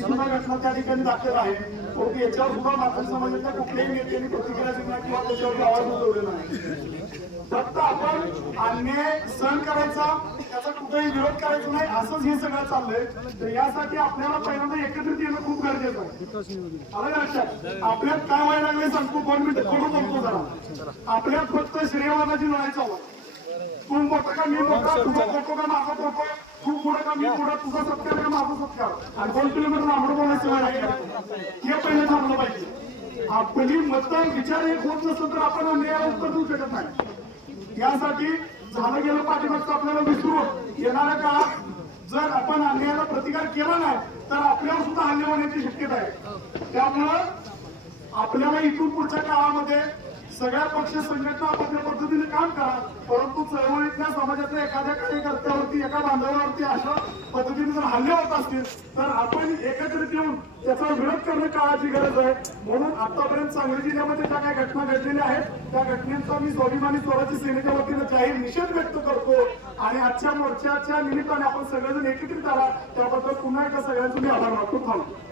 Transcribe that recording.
ती सुद्धा घटना त्या ठिकाणी दाखल आहे. परंतु याच्यावर सुद्धा मातृ समाजाच्या कुठल्याही नेत्यांनी प्रतिक्रिया दिली नाही किंवा त्याच्यावर आवाज उठवलेला नाही फक्त आपण अन्याय सहन करायचा त्याचा कुठेही विरोध करायचा नाही असंच हे सगळं चाललंय. तर यासाठी आपल्याला पहिल्यांदा एकत्रित येणं खूप गरजेचं आहे. लक्षात? आपल्यात काय व्हायला लागले सांगतो दोन मिनिटं थोडं बोलतो जरा. आपल्यात फक्त श्रेयवादाची लढाई चालू तू मोठा का मी मोठा तुझा फोटो का माझा पुढे का मी पुढे? तुझा सत्कार का माझा सत्कार आणि दोन किलोमीटर लांबड बोलायचं वेळ आहे. हे पहिले थांबलं पाहिजे. आपली मत विचार एक होत नसेल तर आपण अन्याय उत्तर देऊ शकत नाही. यासाठी झालं गेलं पाठीमागचं आपल्याला विसरून येणाऱ्या काळात जर आपण अन्यायाला प्रतिकार केला नाही तर आपल्यावर सुद्धा हल्ले होण्याची शक्यता आहे. त्यामुळं आपल्याला इथून पुढच्या काळामध्ये सगळ्या पक्ष संघटना आपापल्या पद्धतीने काम करा परंतु चळवळीतल्या समाजातल्या एखाद्या कार्यकर्त्यावरती एका बांधवावरती अशा पद्धतीने जर हल्ले होत असतील तर आपण एकत्रित येऊन त्याचा विरोध करणं काळाची गरज आहे. म्हणून आतापर्यंत सांगली जिल्ह्यामध्ये ज्या काही घटना घडलेल्या आहेत त्या घटनेचा मी स्वाभिमानी स्वराज्य सेनेच्या वतीनं जाहीर निषेध व्यक्त करतो. आणि आजच्या मोर्चाच्या निमित्ताने आपण सगळेजण एकत्रित आला त्याबद्दल पुन्हा एकदा सगळ्यांचे मी आभार मानतो. थांबतो